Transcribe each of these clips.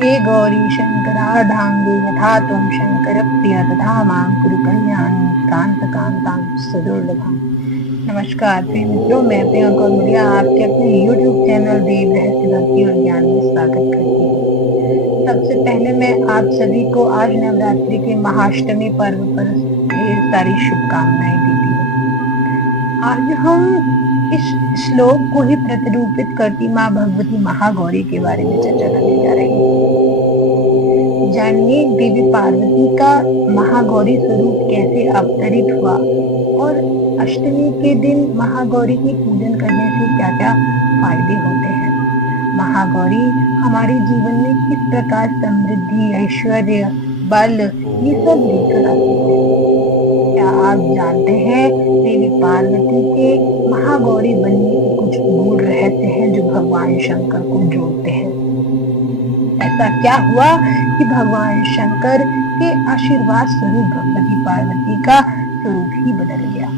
हे गौरी शंकरार्धांगे यथा त्वं शंकरप्रिया तथा मां कुरु कल्याणी कांतां सुदुर्लभा। नमस्कार प्रिय मित्रों, मैं प्रियंका कौरमुड़िया आपके अपने YouTube चैनल देव रहस्य भक्ति और ज्ञान में स्वागत करती हूँ। सबसे पहले मैं आप सभी को आज नवरात्रि के महाअष्टमी पर्व पर ढेर सारी शुभकामनाएं देती हूँ। आज हम इस श्लोक को ही प्रतिरूपित करती माँ भगवती महागौरी के बारे में चर्चा करने जा रही हूँ। जानिए देवी पार्वती का महागौरी स्वरूप कैसे अवतरित हुआ और अष्टमी के दिन महागौरी की पूजन करने से क्या क्या फायदे होते हैं। महागौरी हमारे जीवन में किस प्रकार समृद्धि, ऐश्वर्य, बल ये सब लेकर आती है। क्या आप जानते हैं देवी पार्वती के महागौरी बनने के कुछ गूढ़ रहस्य हैं जो भगवान शंकर को जोड़ते हैं। ऐसा क्या हुआ कि भगवान शंकर के आशीर्वाद स्वरूप भगवती पार्वती का स्वरूप ही बदल गया।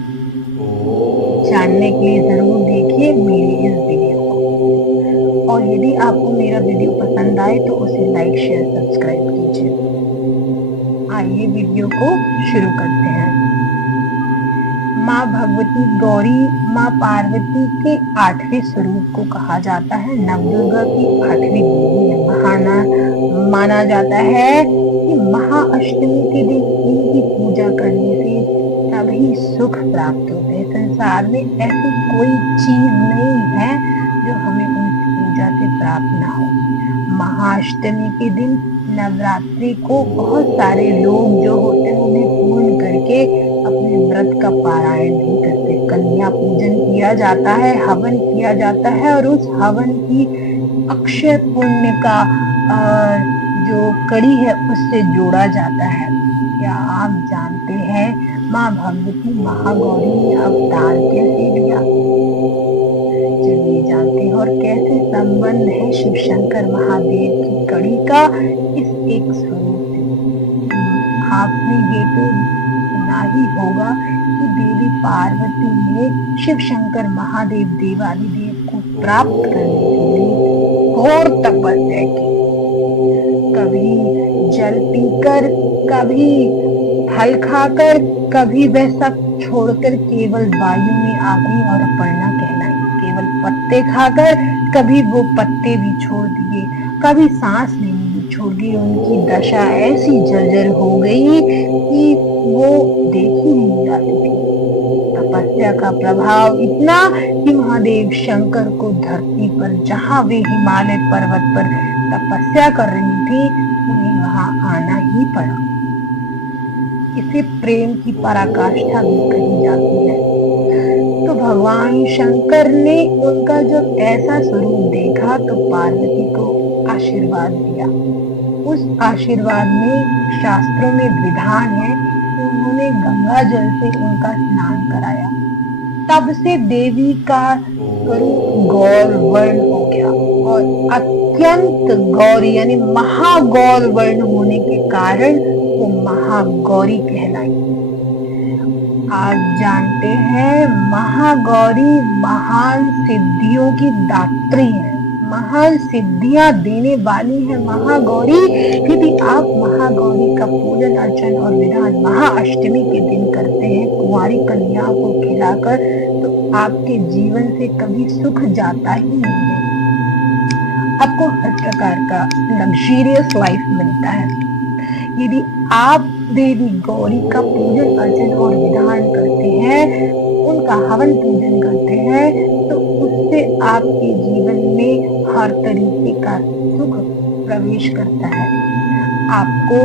जानने के लिए जरूर देखिए मेरी इस वीडियो को, और यदि आपको मेरा वीडियो पसंद आए तो उसे लाइक, शेयर, सब्सक्राइब कीजिए। आइए वीडियो को शुरू करते हैं। माँ भगवती गौरी माँ पार्वती के 8वें स्वरूप को कहा जाता है। नवदुर्गा की 8वीं देवी है। माना जाता है कि महाअष्टमी के दिन इनकी पूजा करने से सभी सुख प्राप्त होते हैं। संसार में ऐसी कोई चीज नहीं है जो हमें उनकी पूजा से प्राप्त ना हो। महाअष्टमी के दिन नवरात्रि को बहुत सारे लोग जो होते हैं उन्हें पूर्ण करके अपने व्रत का पारायण भी करते। कन्या पूजन किया जाता है, हवन किया जाता है और उस हवन की अक्षय पुण्य का जो कड़ी है उससे जोड़ा जाता है। क्या आप जानते हैं माँ भगवती महागौरी ने अवतार कैसे लिया? चलिए जानते हैं। और कैसे संबंध है शिव शंकर महादेव की कड़ी का इस एक स्वरूप से। आपने ये तो सुना ही होगा कि देवी पार्वती ने शिव शंकर महादेव देवादिदेव को प्राप्त करने के लिए घोर तपस्या की। कभी जल पीकर, कभी फल खाकर, कभी वह सब छोड़कर केवल वायु में आ गई और अपर्णा कहलाई। केवल पत्ते खाकर कभी वो पत्ते भी छोड़ दिए, कभी सांस लेनी भी छोड़ दी। उनकी दशा ऐसी जर्जर हो गई कि वो देख ही नहीं जाती थी। तपस्या का प्रभाव इतना कि महादेव शंकर को धरती पर, जहाँ वे हिमालय पर्वत पर तपस्या कर रही थी, उन्हें वहां आना ही पड़ा। इसे प्रेम की पराकाष्ठा भी कही जाती है। तो भगवान शंकर ने उनका जब ऐसा स्वरूप देखा तो पार्वती को आशीर्वाद दिया। उस आशीर्वाद में शास्त्रों में विधान है कि उन्होंने गंगा जल से उनका स्नान कराया। तब से देवी का स्वरूप गौर वर्ण हो गया और अत्यंत गौरी यानी महागौर वर्ण होने के कारण वो महागौरी कहलाई। आप जानते हैं महागौरी महान सिद्धियों की दात्री है, महान सिद्धियां देने वाली है महागौरी। यदि आप महागौरी का पूजन अर्चन और विधान महाअष्टमी के दिन करते हैं कुंवारी कन्याओं को खिलाकर, तो आपके जीवन से कभी सुख जाता ही नहीं है। आपको हर प्रकार का लग्जरियस लाइफ मिलता है। यदि आप देवी गौरी का पूजन अर्चन और विधान करते हैं, उनका हवन पूजन करते हैं, तो उससे आपके जीवन में हर तरीके का सुख प्रवेश करता है। आपको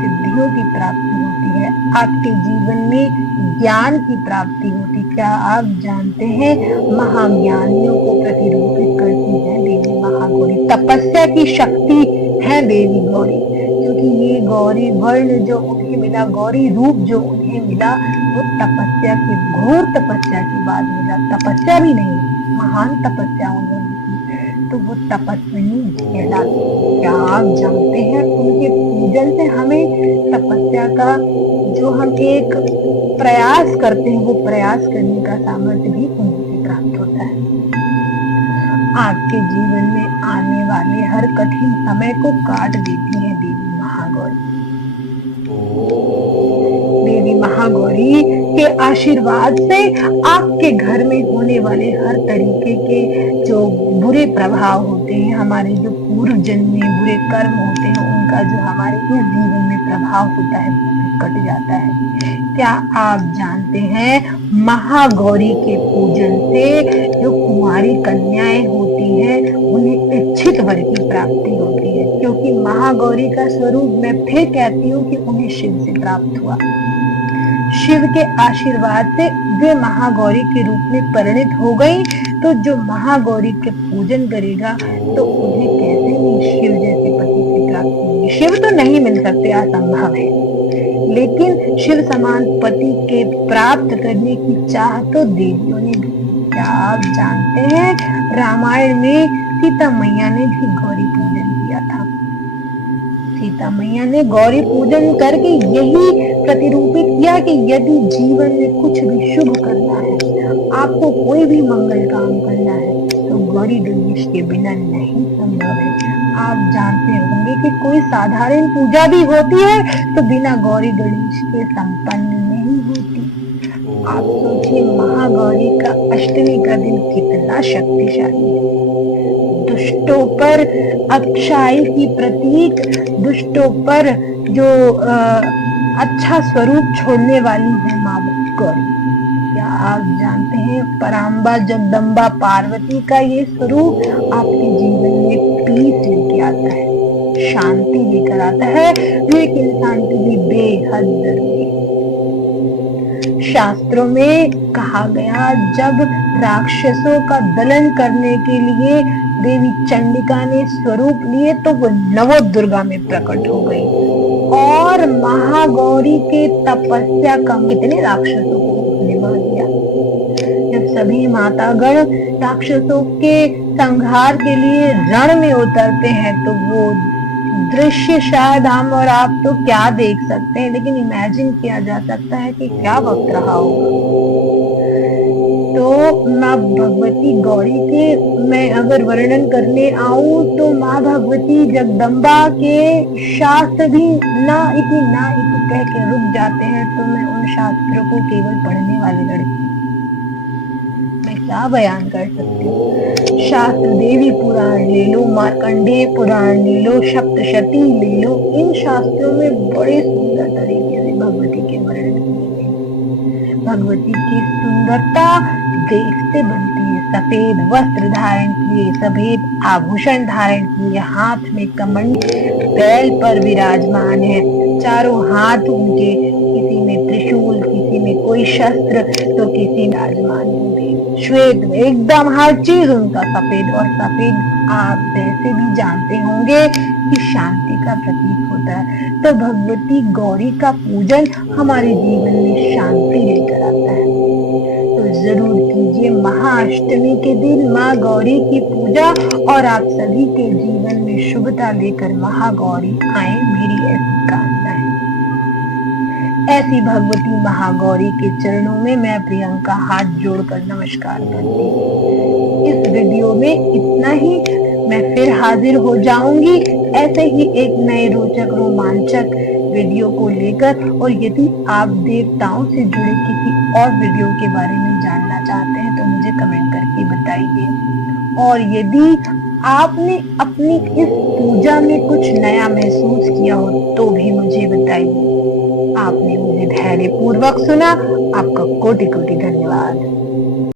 सिद्धियों की प्राप्ति होती है, आपके जीवन में ज्ञान की प्राप्ति होती। क्या आप जानते हैं महाज्ञानियों को प्रतिरूपित करती है देवी महागौरी। तपस्या की शक्ति है देवी गौरी, क्योंकि ये गौरी वर्ण जो उन्हें मिला, गौरी रूप जो उन्हें मिला, वो तपस्या की, घोर तपस्या के बाद मिला। तपस्या भी नहीं, महान तपस्या उन्होंने की, तो वो तपस्विनी कहलाती। क्या आप जानते हैं उनके पूजन से हमें तपस्या का जो हम एक प्रयास करते हैं, वो प्रयास करने का सामर्थ्य भी उन्हीं से प्राप्त होता है। आपके जीवन में आने वाले हर कठिन समय को काट देती है देवी महागौरी। देवी महागौरी के आशीर्वाद से आपके घर में होने वाले हर तरीके के जो बुरे प्रभाव होते हैं, हमारे जो पूर्व जन्म में बुरे कर्म होते हैं, उनका जो हमारे इस जीवन में प्रभाव होता है कट जाता है। क्या आप जानते हैं महागौरी के पूजन से जो कुंवारी कन्याएं होती हैं उन्हें इच्छित वर की प्राप्ति होती है, क्योंकि महागौरी का स्वरूप मैं फिर कहती हूँ कि उन्हें शिव से प्राप्त हुआ। शिव के आशीर्वाद से वे महागौरी के रूप में परिणित हो गई। तो जो महागौरी के पूजन करेगा तो उन्हें कैसे नहीं शिव जैसे पति की प्राप्ति होगी। शिव तो नहीं मिल सकते, असंभव है, लेकिन शिव समान पति के प्राप्त करने की चाह तो देवियों ने भी। क्या आप जानते हैं रामायण में सीता मैया ने भी गौरी पूजन किया था। सीता मैया ने गौरी पूजन करके यही प्रतिरूपित किया कि यदि जीवन में कुछ भी शुभ करना है, आपको कोई भी मंगल काम करना है, तो गौरी गणेश के बिना नहीं संभव है। आप जानते होंगे कि कोई साधारण पूजा भी होती है तो बिना गौरी गणेश के संपन्न नहीं होती। आप सोचिए महागौरी का अष्टमी का दिन कितना शक्तिशाली है। दुष्टों पर अच्छाई की प्रतीक, दुष्टों पर जो अच्छा स्वरूप छोड़ने वाली है माँ गौरी। क्या आप जानते हैं पराम्बा जगदम्बा पार्वती का ये स्वरूप आपके जीवन में पीस लेके आता है, शांति लेकर आता है, जो एक इंसान के लिए बेहद जरूरी है। शास्त्रों में कहा गया जब राक्षसों का दलन करने के लिए देवी चंडिका ने स्वरूप लिए तो वो नवदुर्गा में प्रकट हो गई और महागौरी के तपस्या का कितने राक्षसों को निभा दिया। जब सभी मातागण राक्षसों के संहार के लिए रण में उतरते हैं तो वो दृश्य शायद हम और आप तो क्या देख सकते हैं, लेकिन इमेजिन किया जा सकता है कि क्या वक्त रहा होगा। तो माँ भगवती गौरी के मैं अगर वर्णन करने आऊं तो माँ भगवती जगदम्बा के शास्त्र भी ना इति कह के रुक जाते हैं। तो मैं उन शास्त्रों को केवल पढ़ने वाली लड़की मैं क्या बयान कर सकती हूँ। शास्त्र देवी पुराण ले लो, मार्कंडेय पुराण ले लो, सप्तशती ले लो, इन शास्त्रों में बड़े सुंदर तरीके से भगवती के वर्णन किए गए। भगवती की सुंदरता देखते बनती है। सफेद वस्त्र धारण किए, सफेद आभूषण धारण किए, हाथ में कमंडल, बैल पर विराजमान है, चारों हाथ उनके, किसी में त्रिशूल, किसी में कोई शस्त्र तो किसी विराजमान है श्वेत, एकदम हर चीज उनका सफेद। और सफेद आप वैसे भी जानते होंगे कि शांति का प्रतीक होता है। तो भगवती गौरी का पूजन हमारे जीवन में शांति लेकर आता है। तो जरूर कीजिए महाअष्टमी के दिन माँ गौरी की पूजा और आप सभी के जीवन में शुभता लेकर महागौरी आए, मेरी ऐसी कामना है। ऐसी भगवती महागौरी के चरणों में मैं प्रियंका हाथ जोड़कर नमस्कार करती हूँ। इस वीडियो में इतना ही। मैं फिर हाजिर हो जाऊंगी ऐसे ही एक नए रोचक रोमांचक वीडियो को लेकर। और यदि आप देवताओं से जुड़े किसी और वीडियो के बारे में जानना चाहते हैं तो मुझे कमेंट करके बताइए। और यदि आपने अपनी इस पूजा में कुछ नया महसूस किया हो तो भी मुझे बताइए। आपने मुझे धैर्यपूर्वक सुना, आपका कोटि कोटि धन्यवाद।